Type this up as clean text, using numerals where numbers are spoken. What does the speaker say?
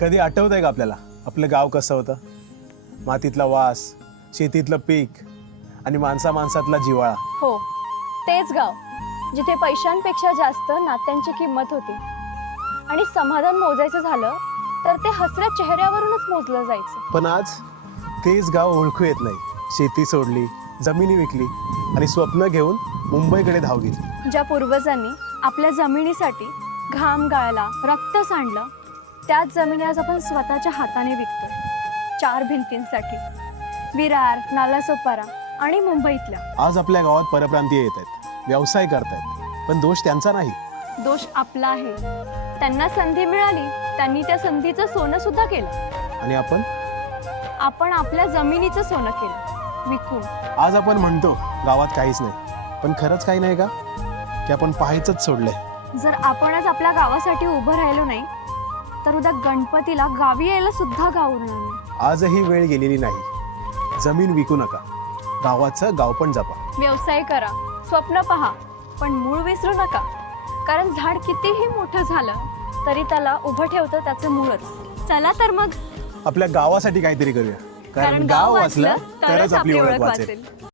कधी आठवतंय का आपल्याला आपलं गाव कसं होतं? मातीतला वास, शेतीतलं पीक आणि माणसातला जिव्हाळा. हो, तेच गाव जिथे पैशांपेक्षा जास्त नात्यांची किंमत होती आणि समाधान मोजायचं झालं तर ते हसऱ्या चेहऱ्यावरूनच मोजलं जायचं. पण आज तेच गाव ओळखू येत नाही. शेती सोडली, जमिनी विकली आणि स्वप्न घेऊन मुंबईकडे धाव घेतली. ज्या पूर्वजांनी आपल्या जमिनीसाठी घाम गाळला, रक्त सांडलं, त्याच जमिनी आज आपण स्वतःच्या हाताने विकतोय. 4 भिंतींसाठी. विरार, नालासोपारा आणि मुंबईतल्या. आज आपल्या गावात परप्रांतीय येत आहेत, व्यवसाय करतायत, पण दोष त्यांचा नाही. दोष आपला आहे. त्यांना संधी मिळाली, त्यांनी त्या संधीचं सोनं सुद्धा केलं. आणि आपण आपल्या जमिनीचं सोनं केलं विकून. आज आपण म्हणतो गावात काहीच नाही, पण खरंच काही नाही का? की आपण पाहायचंच सोडलंय. जर आपण आज आपल्या गावासाठी उभं राहिलो नाही तर उद्या गणपतीला गावी यायला सुद्धा गाव उरणार नाही. आजही वेळ गेलेली नाही. जमीन विकू नका, गावाचं गाव पण जपा. व्यवसाय करा, स्वप्न पहा, पण मूळ विसरू नका. कारण झाड कितीही मोठं झालं तरी त्याला उभं ठेवतं त्याचं मूळच. चला तर मग आपल्या गावासाठी काहीतरी करूया, कारण गाव वाचलं तरच आपली ओळख वाचेल.